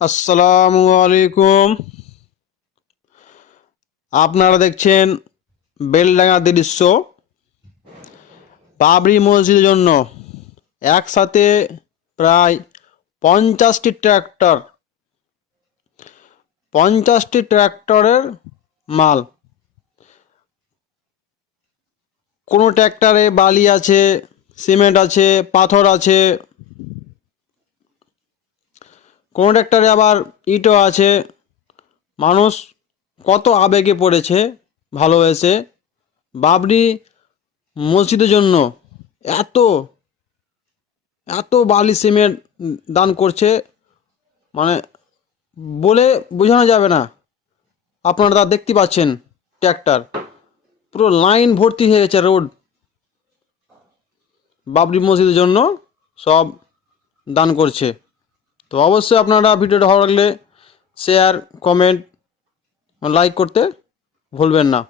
আসসালামু আলাইকুম। আপনারা দেখছেন বেলডাঙ্গা দৃশ্য। বাবরি মসজিদের জন্য একসাথে প্রায় 50টি ট্র্যাক্টরের মাল। কোনো ট্র্যাক্টরে বালি আছে, সিমেন্ট আছে, পাথর আছে, কোনো ট্র্যাক্টরে আবার ইটও আছে। মানুষ কত আবেগে পড়েছে ভালোবেসে বাবরি মসজিদের জন্য এত এত বালি সিমেন্ট দান করছে, মানে বলে বোঝানো যাবে না। আপনারা তা দেখতে পাচ্ছেন, ট্র্যাক্টর পুরো লাইন ভর্তি হয়ে গেছে রোড। বাবরি মসজিদের জন্য সব দান করছে। তো অবশ্যই আপনারা ভিডিওটা ভালো লাগলে শেয়ার, কমেন্ট, লাইক করতে ভুলবেন না।